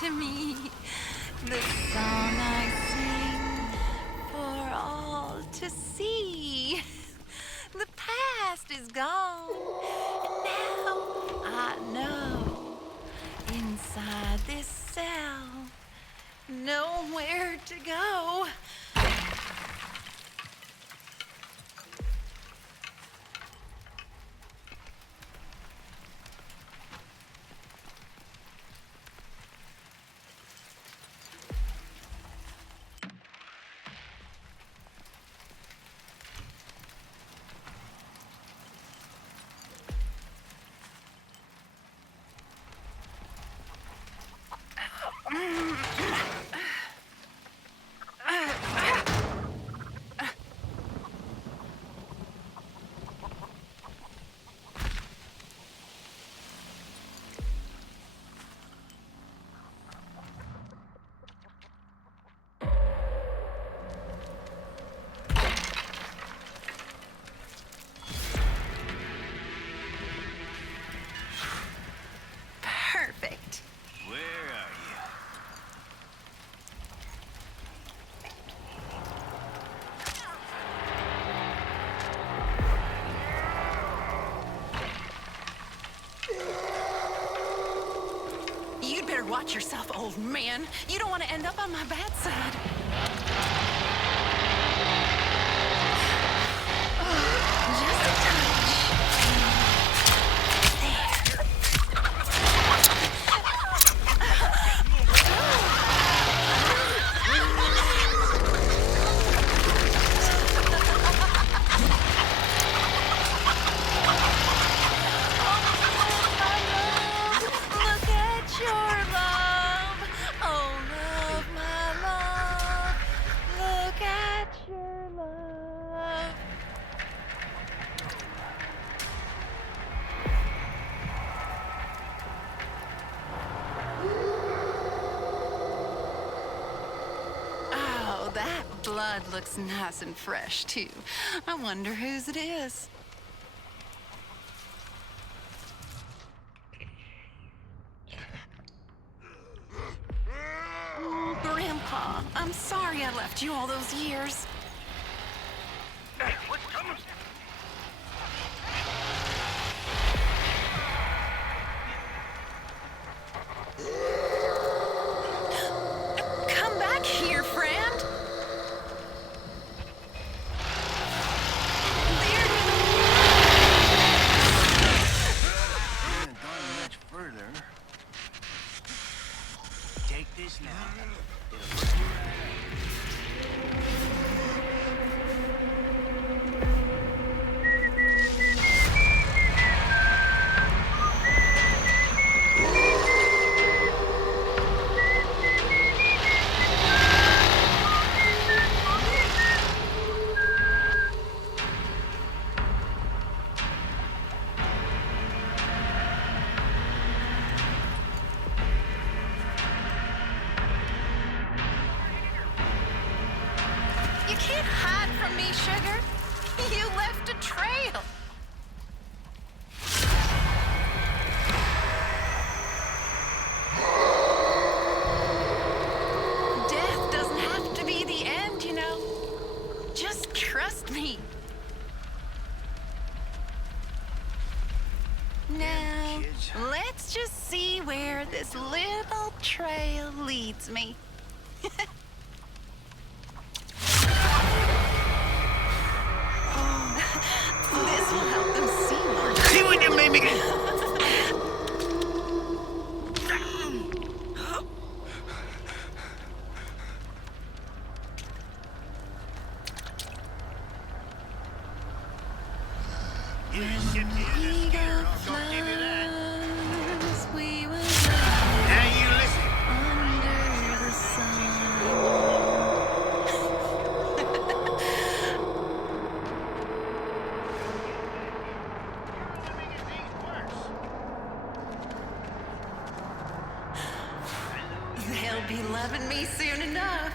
to me the song I sing for all to see. The past is gone, and now I know inside this cell, nowhere to go. Perfect. Where are you? You'd better watch yourself, old man. You don't want to end up on my bad side. Just a touch. There. Look at your love. Oh, love, my love. Look at your love. Oh, that blood looks nice and fresh, too. I wonder whose it is. Oh, Grandpa, I'm sorry I left you all those years. Hey, what's coming? Come back here, friend. There Haven't gone much further. Take this now. You can't hide from me, sugar. You left a trail. Death doesn't have to be the end, you know. Just trust me. Now, kids. let's just see where this little trail leads me. This will help them see more. See what you made me get? You sit here and stare. I'll give you that. Flies, we will Now you listen. under the sun. They'll be loving me soon enough.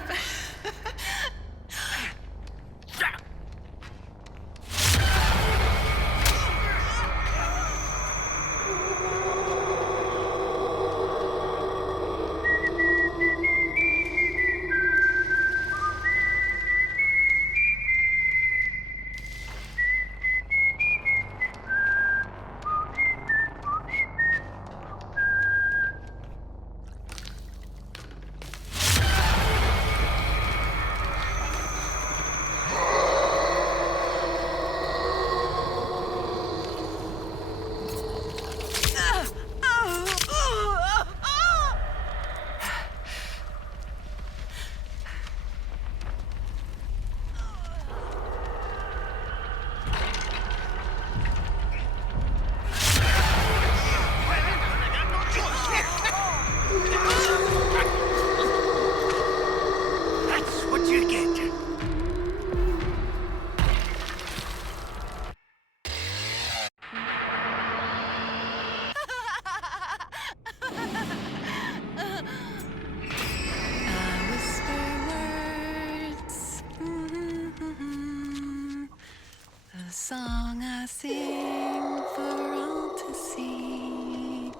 a song I sing for all to see.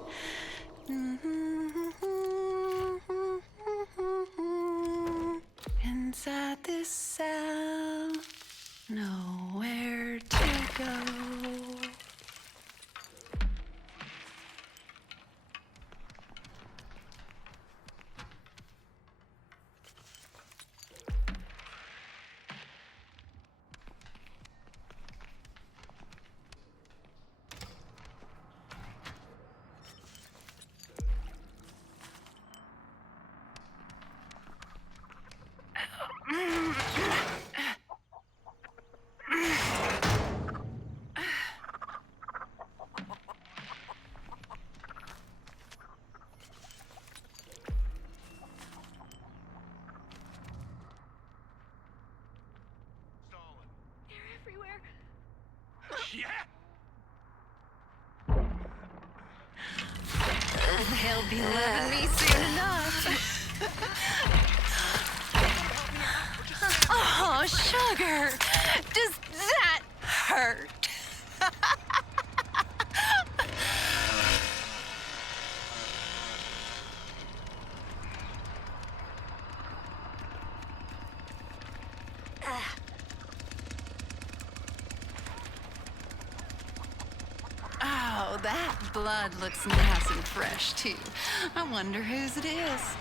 Inside this cell, nowhere to go. Stalin. They're everywhere. Yeah. They'll be loving me soon enough. Oh, sugar! Does that hurt? Oh, that blood looks nice and fresh, too. I wonder whose it is.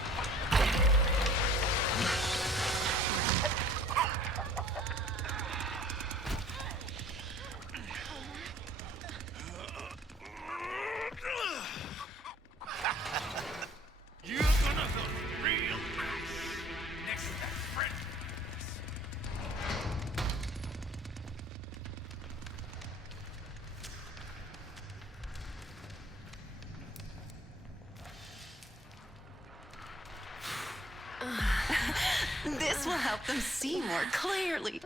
You're gonna look real nice next to that friend. This will help them see more clearly.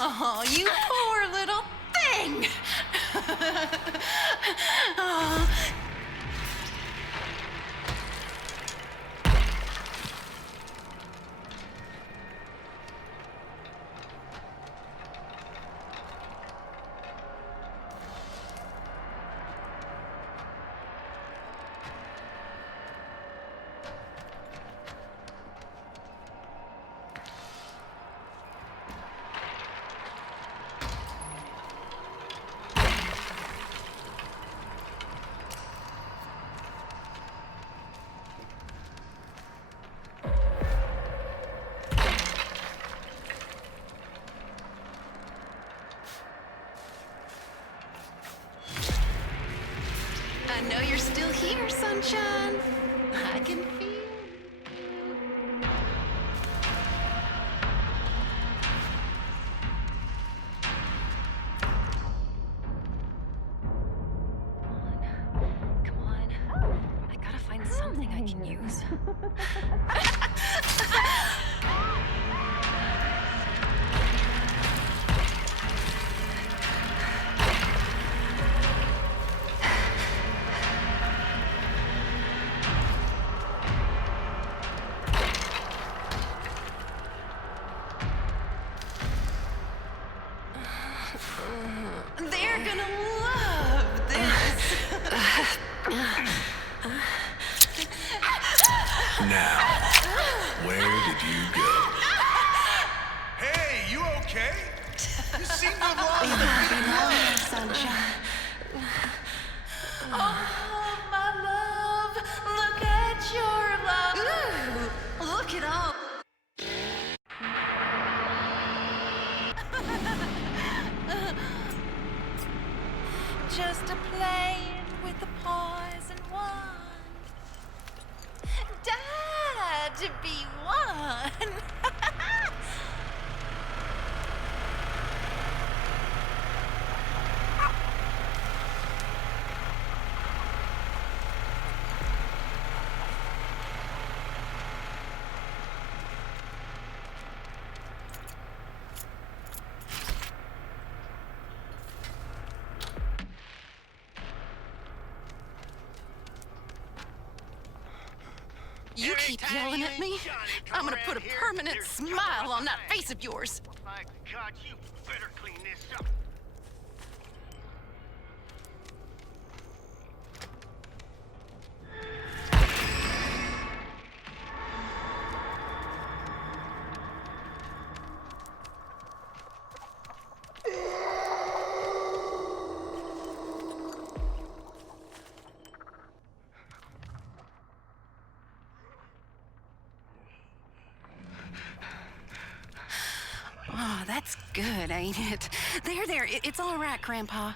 Oh, you poor little thing! Oh. I know you're still here, sunshine. I can feel. Come on. I gotta find something I can use. They're gonna love this. Now, where did you go? Hey, you okay? You seem to have lost a bit of blood. Sunshine. Oh, my love. Look at your love. Ooh, look at all. Just a playing with the poison wand. Die to be one. You keep yelling at me, I'm gonna put a permanent smile on that face of yours. My God, you better clean this up. Oh, that's good, ain't it? There, it's all right, Grandpa.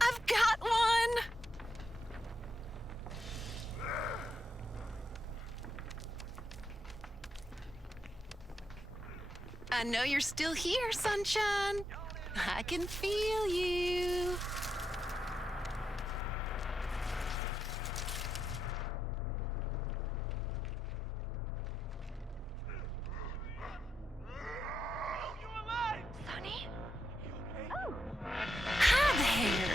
I've got one! I know you're still here, sunshine. I can feel you. Sonny? Hi there.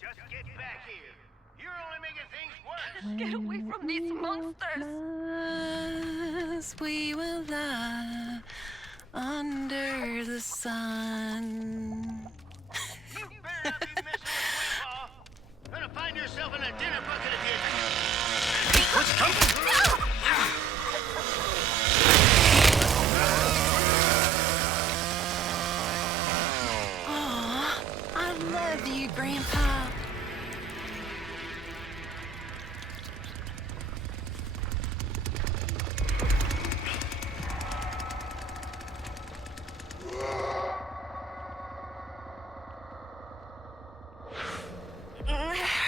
Just get back here. You're only making things worse. Get away from these monsters! As we will lie under the sun. You better not be messing with Grandpa. Gonna find yourself in a dinner bucket if you... What's coming? Aw, I love you, Grandpa.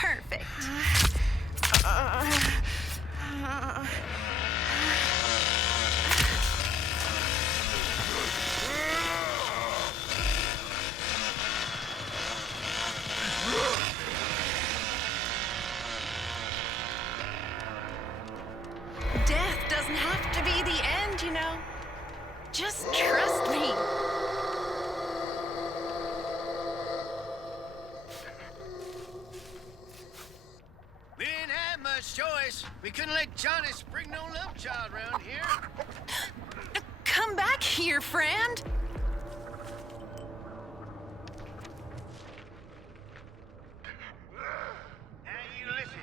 Perfect. Death doesn't have to be the end, you know. Just trust me. We didn't have much choice. We couldn't let Johnny bring no love child around here. Come back here, friend. Now you listen.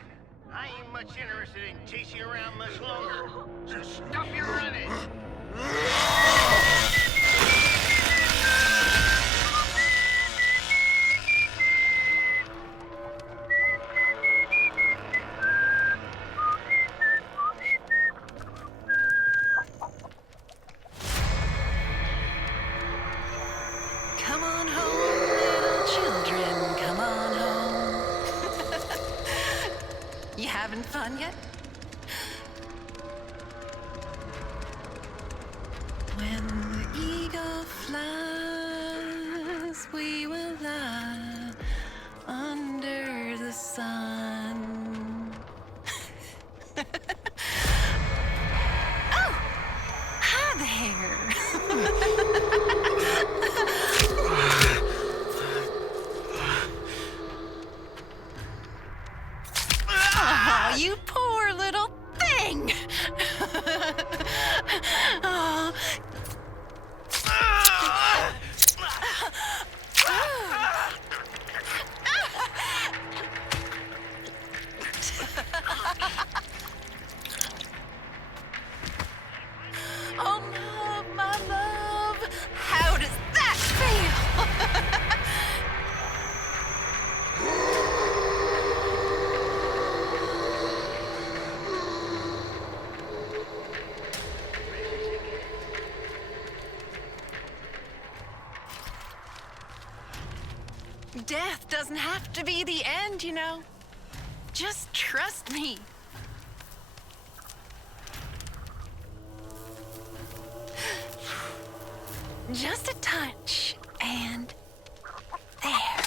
I ain't much interested in chasing you around much longer. So stop your running. having fun yet? When the eagle flies, we will lie under the sun. Oh! Hi there! Oh, you poor little thing! Oh. Oh no, my love! How does that feel? Death doesn't have to be the end, you know. Just trust me. Just a touch, and there.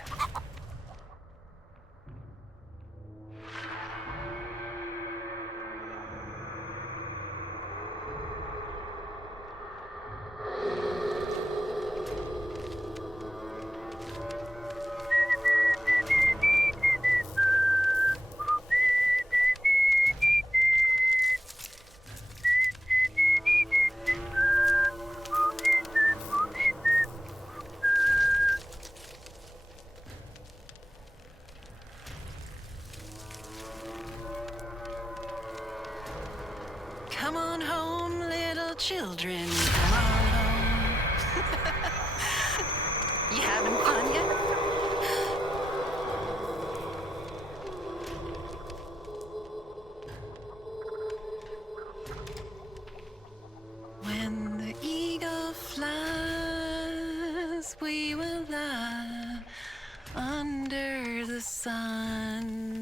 Come on home, little children. Come on home. You having fun yet? When the eagle flies, we will lie under the sun.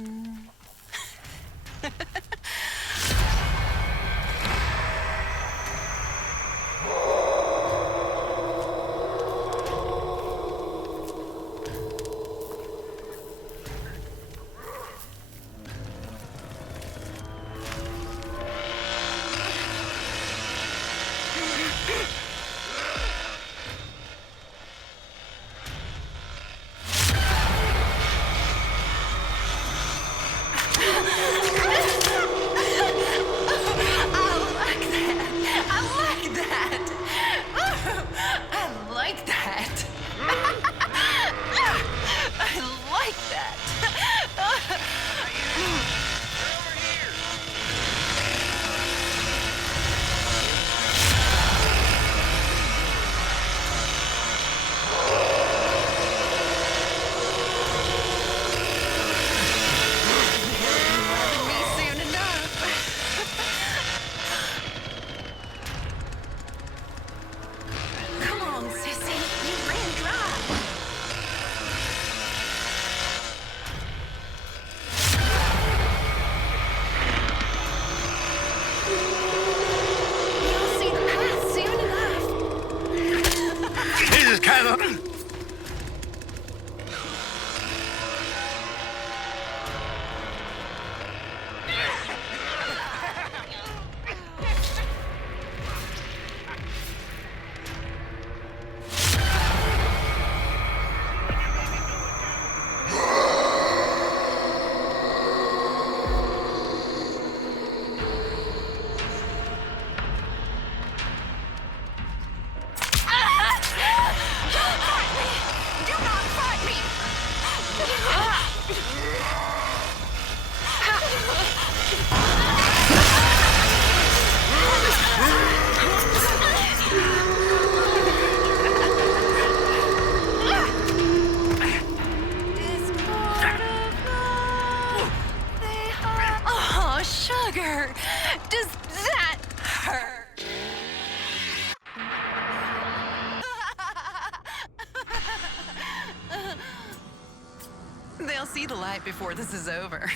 They'll see the light before this is over.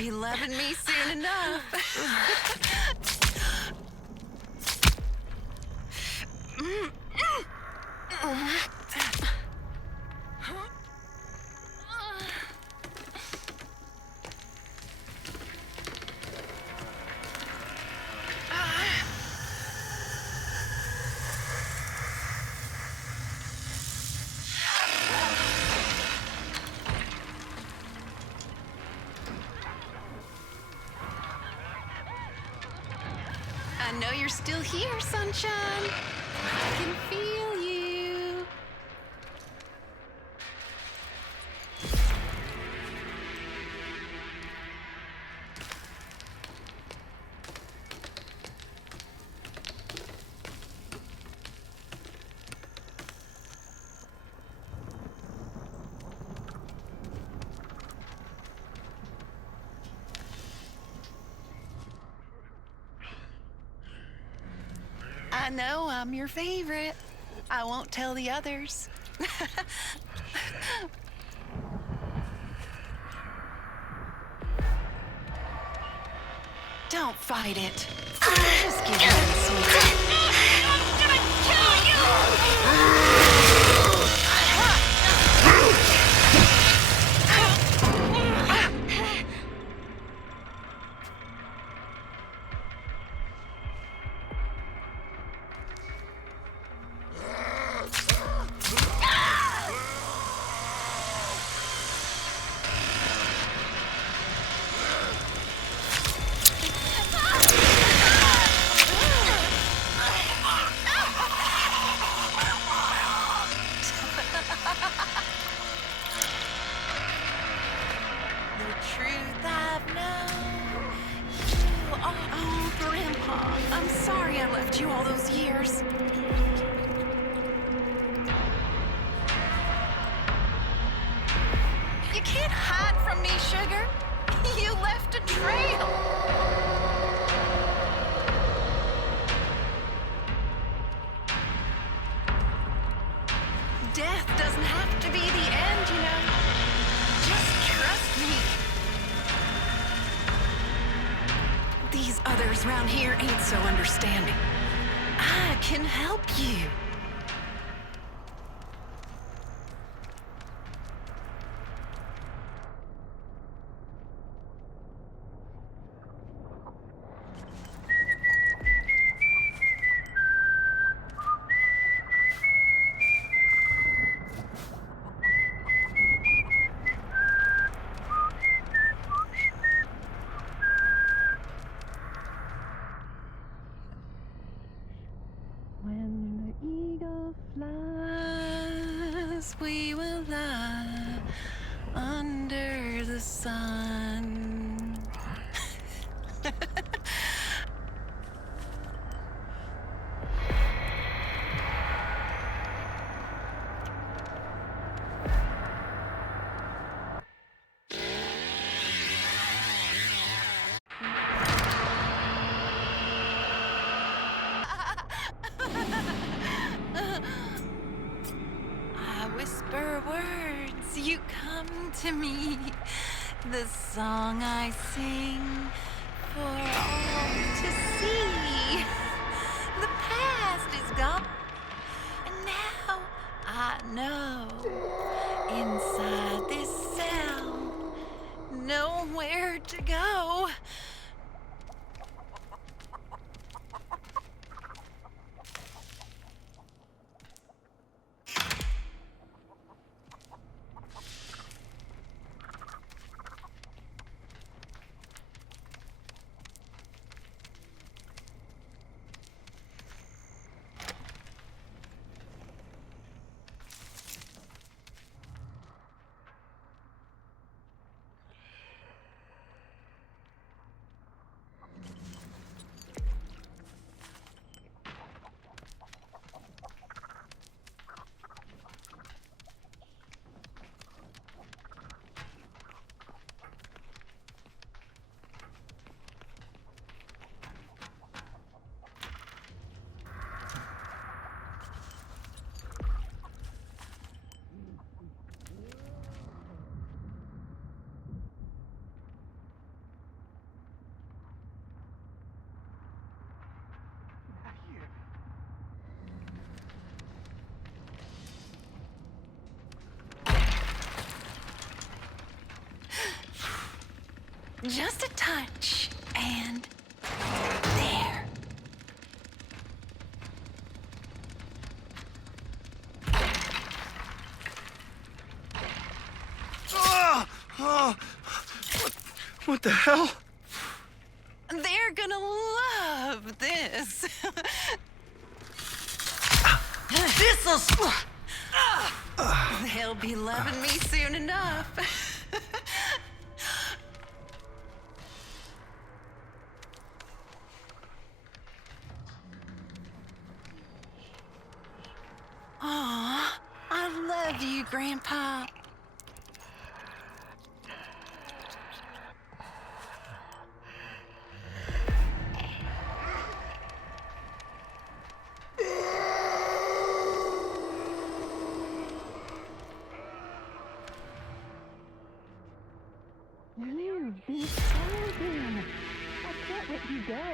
be loving me soon enough. I know you're still here, sunshine. I can feel you. I know I'm your favorite. I won't tell the others. Don't fight it. Just give it sweet. The truth I've known, you are. Oh, Grandpa, I'm sorry I left you all those years. You can't hide from me, sugar. You left a trail. Death doesn't have to be the end, you know. Just trust me. These others round here ain't so understanding. I can help you. When the eagle flies, we will lie under the sun. I whisper words, you come to me. The song I sing for all to see. The past is gone, and now I know. Inside this cell, nowhere to go. Just a touch, and there. What the hell? They're gonna love this. This'll... They'll be loving me soon enough. Aw, I love you, Grandpa. You've been frozen. I can't let you go.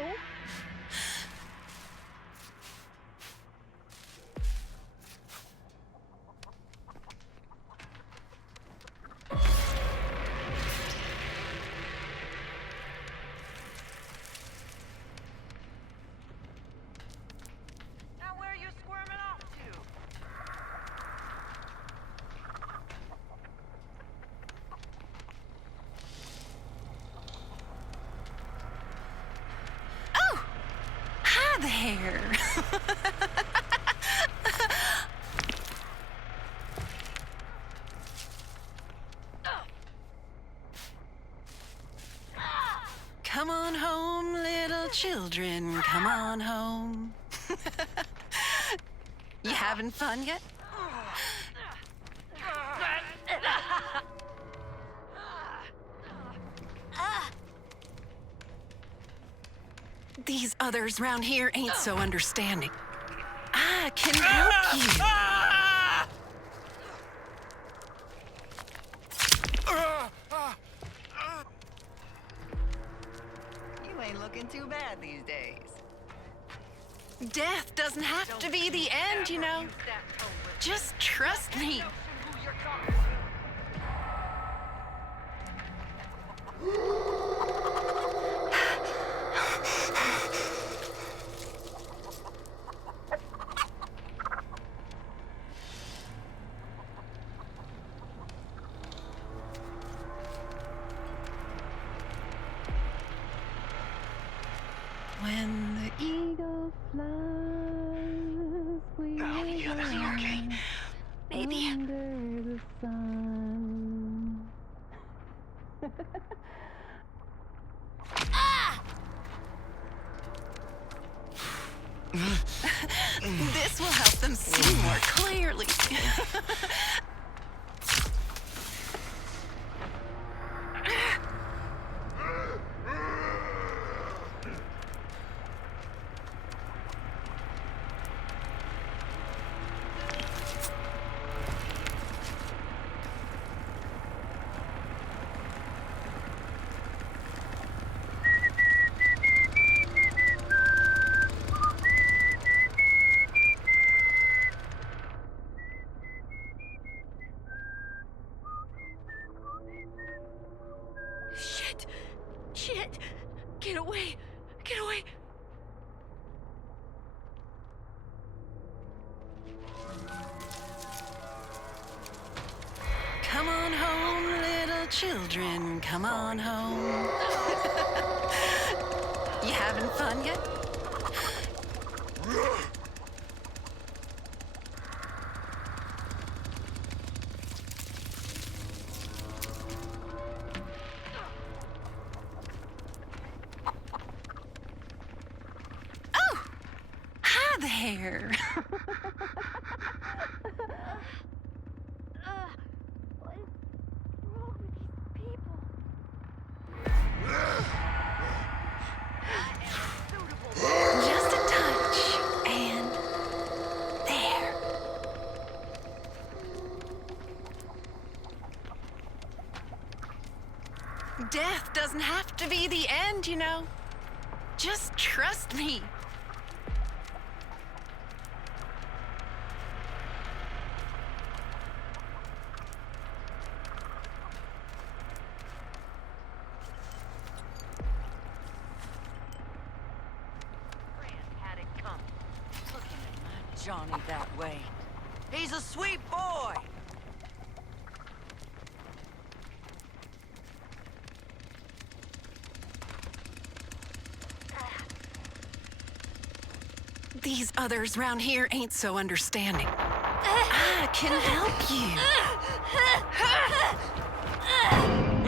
Now where are you squirming off to? Oh, hi there. Come on home, little children. Come on home. You having fun yet? These others round here ain't so understanding. I can help you. You ain't looking too bad these days. Death doesn't have to be the end, you know. Just trust me. Who you're talking to. When the eagle flies, we Oh, yeah, that's okay. Maybe. Under the sun. This will help them see more clearly. Shit! Shit! Get away! Get away! Come on home, little children. Come on home. You having fun yet? Oh, hi there. What is wrong with these people? Just a touch, and there. Death doesn't have to be the end, you know. Just trust me. Johnny that way. He's a sweet boy. These others round here ain't so understanding. I can help you.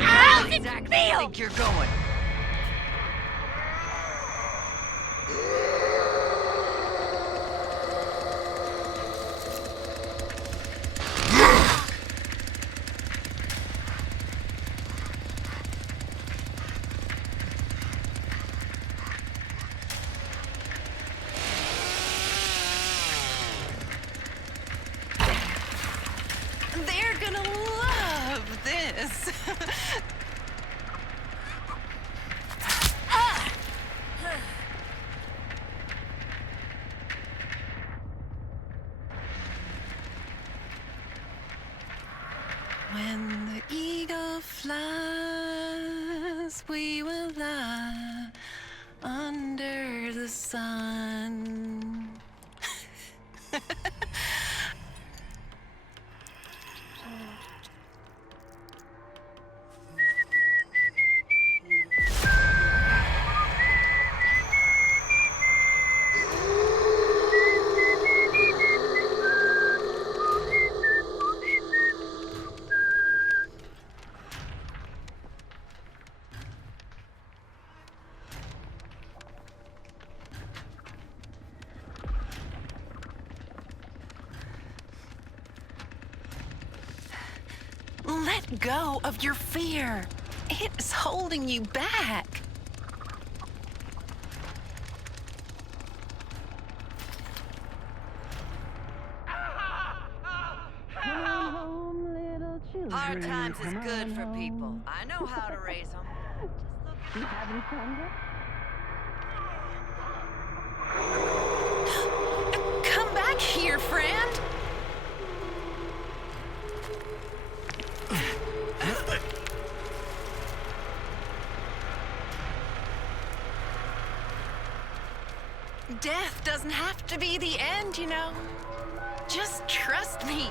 How exactly do you think you're going? They're gonna love this. When the eagle flies, we will lie under the sun. Let go of your fear. It's holding you back. Come home, little children. Hard times is come good on for home. people. I know how to raise them. You having fun yet? Come back here, friend. Death doesn't have to be the end, you know. Just trust me.